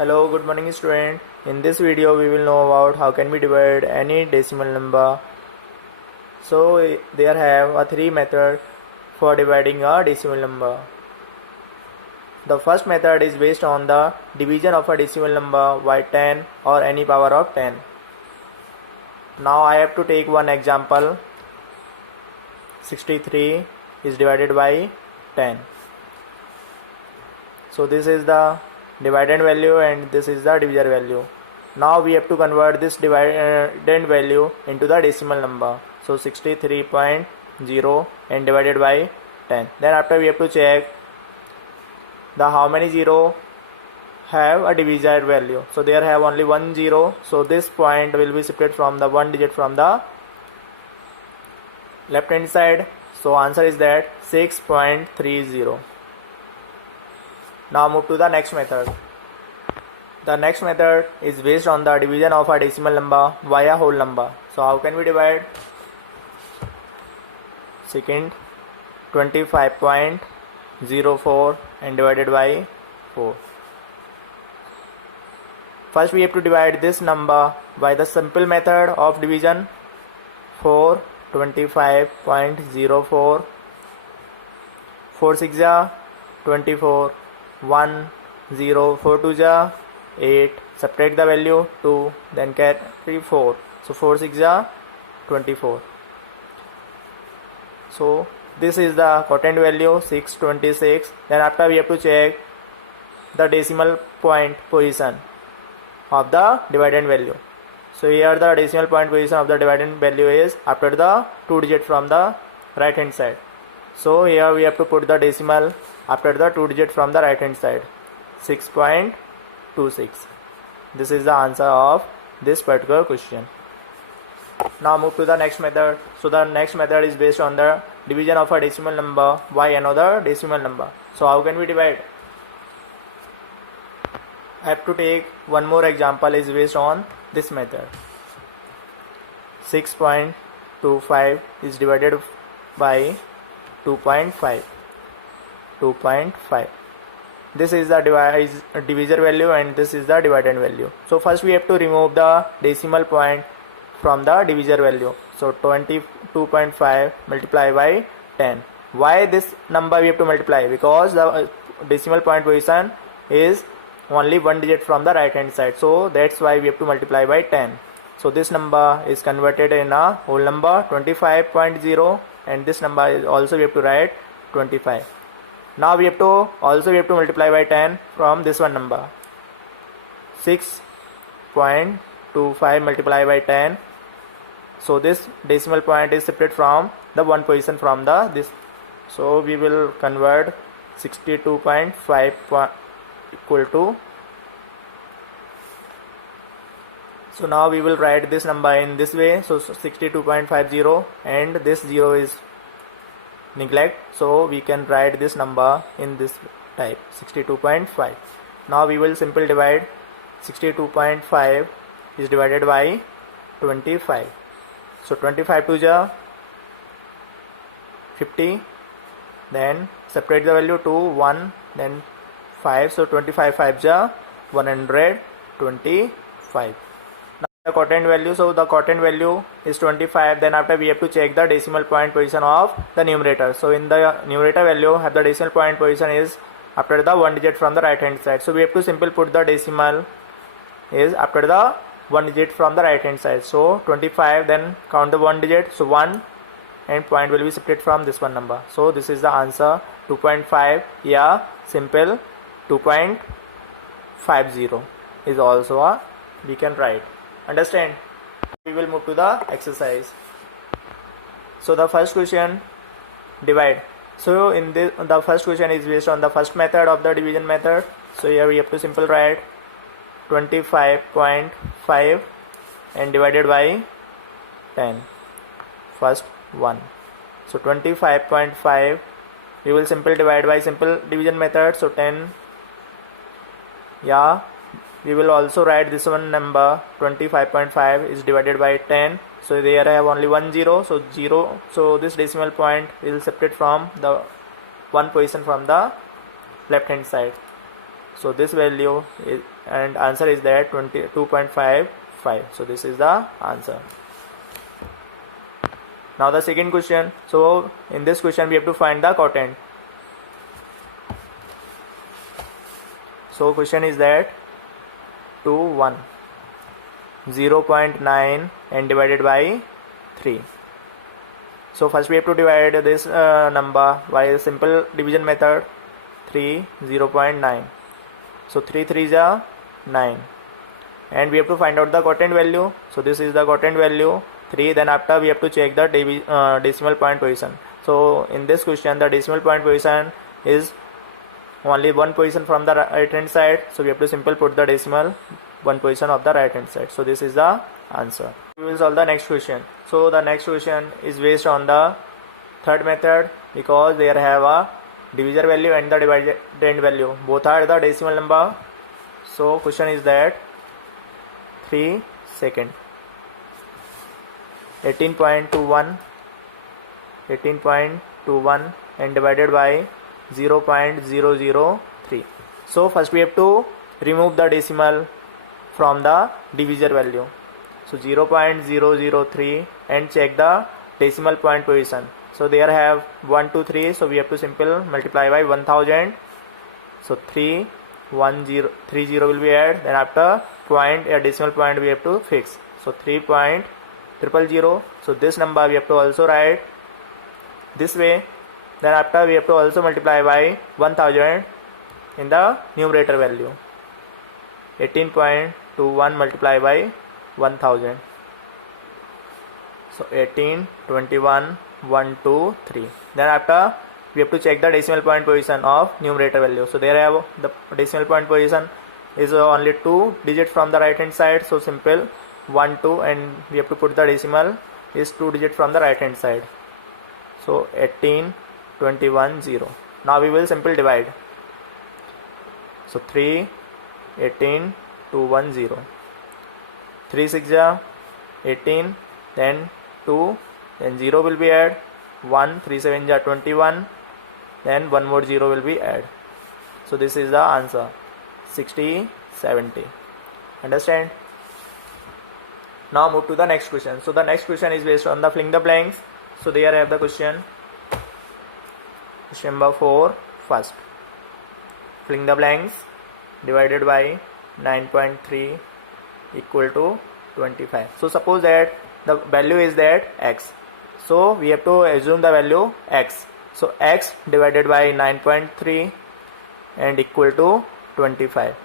Hello, good morning student. In this video we will know about how can we divide any decimal number. So there have three methods for dividing a decimal number. The first method is based on the division of a decimal number by 10 or any power of 10. Now I have to take one example. 63 is divided by 10. So this is the dividend value and this is the divisor value. Now we have to convert this dividend value into the decimal number. So 63.0 and divided by 10. Then after we have to check the how many zero have a divisor value. So there have only one zero. So this point will be shifted from the one digit from the left hand side. So answer is that 6.30. Now move to the next method. The next method is based on the division of a decimal number by a whole number. So how can we divide? Second 25.04 and divided by 4. First we have to divide this number by the simple method of division. 4 25.04 4 6 ja 24 1 0 4 2 ja 8, subtract the value 2, then carry 4. So 4 6 ja 24. So this is the quotient value 626. Then after we have to check the decimal point position of the dividend value. So here the decimal point position of the dividend value is after the 2 digit from the right hand side. So here we have to put the decimal after the 2 digit from the right hand side, 6.26. This is the answer of this particular question. Now move to the next method. So the next method is based on the division of a decimal number by another decimal number. So how can we divide? I have to take one more example is based on this method. 6.25 is divided by 2.5. This is the divisor value and this is the dividend value. So first we have to remove the decimal point from the divisor value. So 22.5 multiply by 10. Why this number we have to multiply? Because the decimal point position is only one digit from the right hand side. So that's why we have to multiply by 10. So this number is converted in a whole number 25.0 and this number is also we have to write 25. Now we have to multiply by 10 from this one number. 6.25 multiply by 10. So this decimal point is shifted from the one position from the this. So we will convert 62.5 equal to. So now we will write this number in this way. So 62.50 and this 0 is neglect, so we can write this number in this type 62.5. Now we will simply divide 62.5 is divided by 25. So 25 to ja 50, then separate the value to 1, then 5. So 25 5 ja 125. The quotient value, so the quotient value is 25. Then after we have to check the decimal point position of the numerator. So in the numerator value have the decimal point position is after the one digit from the right hand side. So we have to simply put the decimal is after the one digit from the right hand side. So 25, then count the one digit, so 1 and point will be shifted from this one number. So this is the answer 2.5. Yeah, simple 2.50 is also a we can write. Understand? We will move to the exercise. So the first question, divide. So in this, the first question is based on the first method of the division method. So here we have to simple write 25.5 and divided by 10. First one. So 25.5 we will simple divide by simple division method. So 10. Yeah. We will also write this one number 25.5 is divided by 10. So there I have only one 0. So 0. So this decimal point is shifted from the one position from the left hand side. So this value is, and answer is that 22.55. So this is the answer. Now the second question. So in this question we have to find the quotient. So question is that 2 1 0.9 and divided by 3. So first we have to divide this number by a simple division method. 3 0.9. So 3 3s are 9, and we have to find out the quotient value. So this is the quotient value 3. Then after we have to check the decimal point position. So in this question the decimal point position is only one position from the right hand side, so we have to simply put the decimal one position of the right hand side. So this is the answer. We will solve the next question. So the next question is based on the third method, because they have a divisor value and the dividend value, both are the decimal number. So question is that 3 second 18.21 and divided by 0.003. So first we have to remove the decimal from the divisor value. So 0.003 and check the decimal point position. So there have 1 2 3, so we have to simple multiply by 1000. So 3 1 0 3 0 will be added. Then after point, a decimal point we have to fix. So 3.000. So this number we have to also write this way. Then after we have to also multiply by 1000 in the numerator value. 18.21 multiplied by 1000. So 18, 21, 1, 2, 3. Then after we have to check the decimal point position of numerator value. So there I have the decimal point position is only 2 digits from the right hand side. So simple 1 2, and we have to put the decimal is 2 digits from the right hand side. So 18, 21, 0. Now we will simple divide. So 3, 18, 2, 1, 0. 3 6 18, then 2, then 0 will be added. 1 3 7 21, then one more 0 will be added. So this is the answer, 60 70. Understand? Now move to the next question. So the next question is based on the filling the blanks. So there I have the question number 4. First, filling the blanks divided by 9.3 equal to 25. So suppose that the value is that x. So we have to assume the value x. So x divided by 9.3 and equal to 25.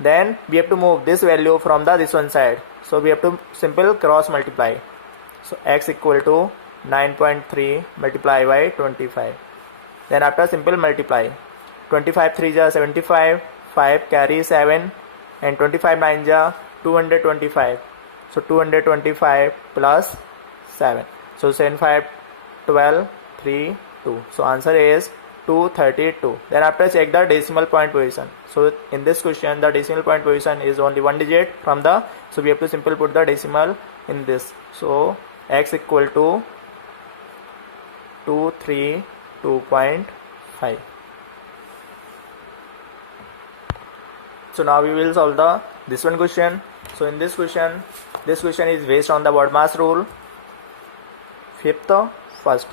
Then we have to move this value from the this one side. So we have to simple cross multiply. So x equal to 9.3 multiply by 25. Then after simple multiply, 25 3 is 75, 5 carry 7, and 25 9 is 225. So 225 plus 7. So 7 5 12 3 2. So answer is 232. Then after check the decimal point position. So in this question the decimal point position is only one digit from the, so we have to simple put the decimal in this. So x equal to 232.5. So now we will solve the this one question. So in this question is based on the BODMAS rule. Fifth, first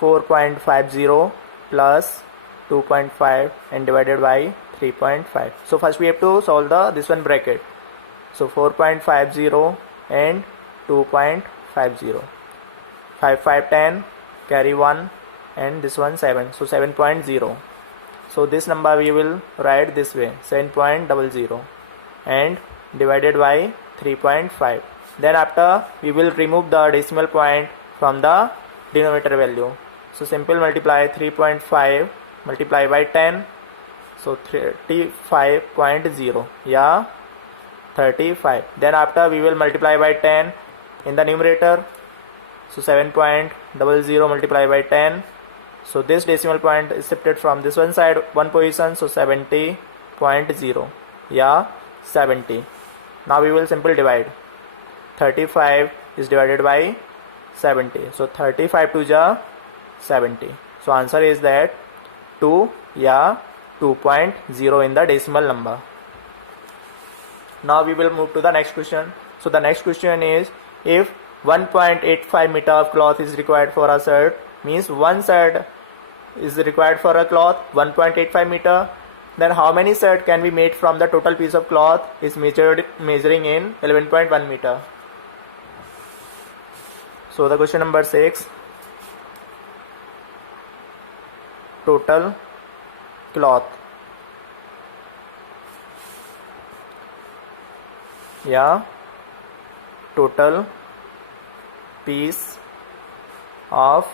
4.50 plus 2.5 and divided by 3.5. So first we have to solve the this one bracket. So 4.50 and 2.50. 5 5 10 carry 1 and this one 7. So 7.0. So this number we will write this way, 7.00 and divided by 3.5. Then after we will remove the decimal point from the denominator value. So simple multiply 3.5 multiply by 10. So 35.0. Yeah, 35. Then after we will multiply by 10 in the numerator. So 7.00 multiply by 10. So this decimal point is shifted from this one side one position. So 70.0. Yeah, 70. Now we will simple divide. 35 is divided by 70. So 35 to ja 70. So answer is that 2 yeah 2.0 in the decimal number. Now we will move to the next question. So the next question is, if 1.85 meter of cloth is required for a shirt, means one shirt is required for a cloth 1.85 meter, then how many shirt can be made from the total piece of cloth is measuring in 11.1 meter. So the question number 6, total cloth या total piece of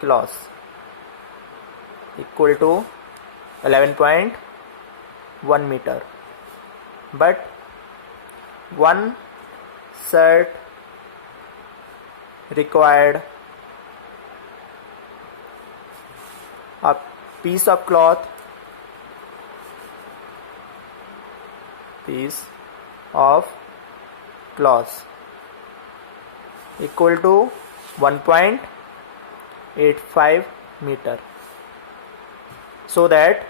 cloth equal to 11.1 meter, but one shirt required a piece of cloth equal to 1.85 meter, so that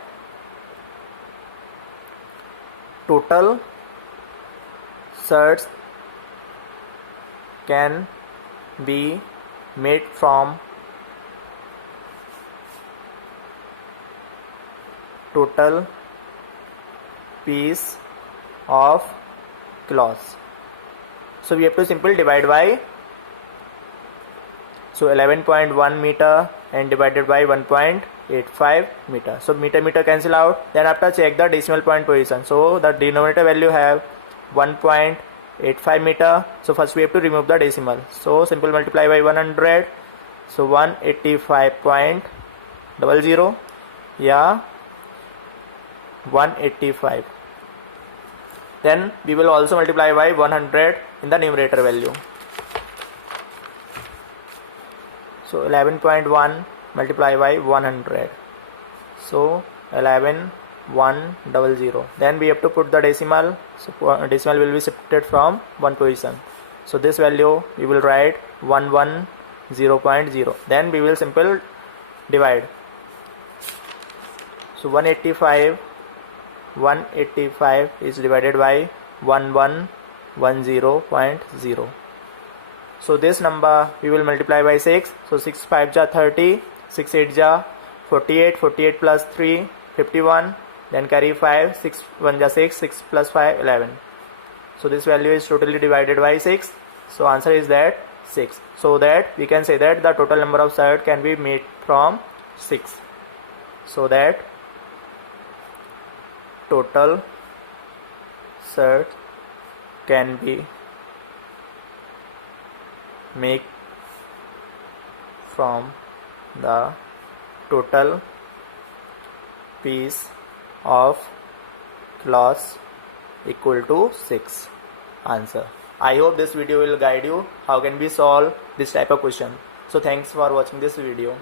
total shirts can be made from total piece of cloth. So we have to simply divide by, so 11.1 meter and divided by 1.85 meter. So meter cancel out. Then after check the decimal point position. So the denominator value have 1.85 meter. So first we have to remove the decimal. So simple multiply by 100. So 185.00 या 185. Then we will also multiply by 100 in the numerator value. So 11.1 multiply by 100. So 11,100. Then we have to put the decimal. So decimal will be shifted from one position. So this value we will write 110.0. Then we will simple divide. So 185 is divided by 1110.0. So this number we will multiply by 6. So 6 5 ja 30, 6 8 ja 48, 48 plus 3 51, then carry 5, 6 1 ja 6, 6 plus 5 11. So this value is totally divided by 6. So answer is that 6. So that we can say that the total number of shirts can be made from 6. So that total shirts can be made from the total piece of cloth equal to 6. Answer. I hope this video will guide you how can we solve this type of question. So thanks for watching this video.